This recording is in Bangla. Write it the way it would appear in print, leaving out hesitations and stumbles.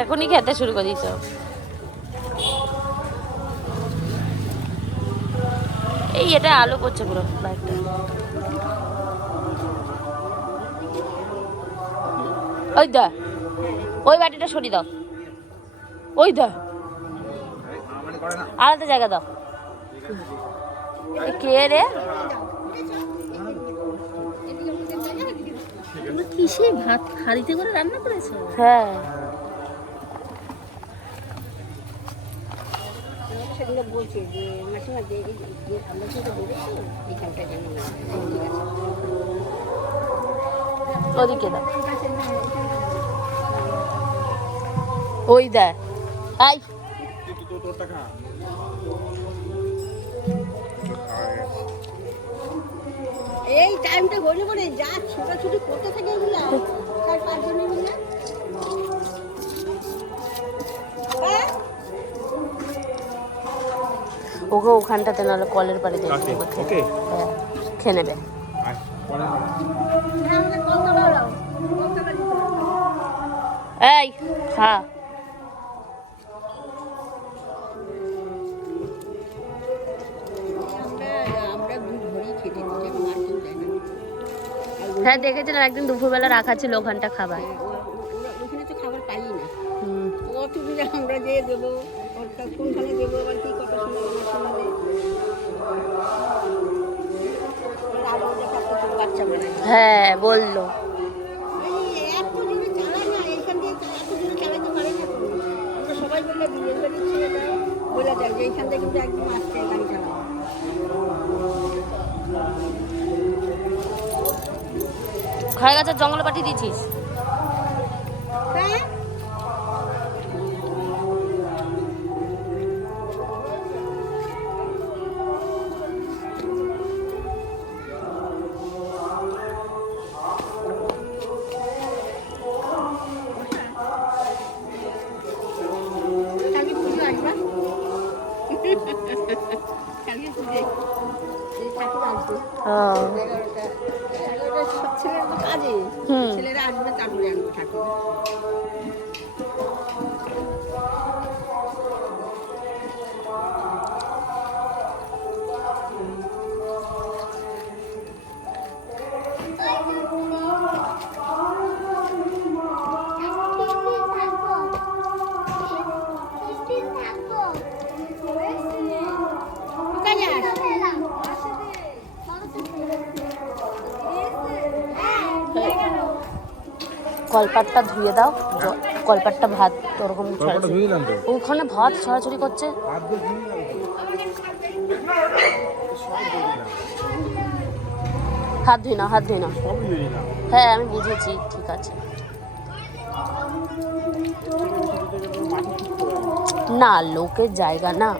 এখনই খেতে শুরু করে দিয়েছ। এই এটা আলো করছে পুরো লাইটটা। ওই দা ওই বাটিটা সরিয়ে দাও, ওই দা আলাদা জায়গা দাও। কে রে? কিসে ভাত হাঁড়িতে করে রান্না করেছো? হ্যাঁ সেগুলো বলছে যে মাসিমা আমরা কিন্তু বলেছি এখানটা যেন ওদিকে দাও। ওই দা আই এই টাইমটা গড়ে পড়ে যা ছোটাছুটি করতে থাকে এগুলা 4-5 জনে মিলে। ওকে ওখানটাতে নাহলে কলের পাড়ে দিয়ে খেয়ে নেবে। এই হ্যাঁ হ্যাঁ দেখেছিলাম একদিন দুপুরবেলা রাখা ছিল ওখানটা খাবার। ওখানে তো খাবার পাই না, কত দূরে আমরা যেয়ে দেবো, কোনখানে দেবো, আবার কি কত সময় হ্যাঁ বললো এত জোরে চালায় না, এইখান দিয়ে এত জোরে চালাতে পারে না। আমরা সবাই বললে বিলের ছেড়ে দেয়, বলে যায় যে এইখান থেকে কিন্তু একদম আসছে গাড়ি চালানো। খায় গাছের জঙ্গলে পাঠিয়ে দিয়েছিস? হ্যাঁ ছেলেরা আসবে তারপরে আনবো ঠাকুর। কলপাটটা ধুয়ে দাও, কলপাটটা ভাত ওরকম ওখানে ভাত ছড়াছড়ি করছে। হাত ধুই না, হাত ধুই না। হ্যাঁ আমি বুঝেছি, ঠিক আছে। না লোকের জায়গা না।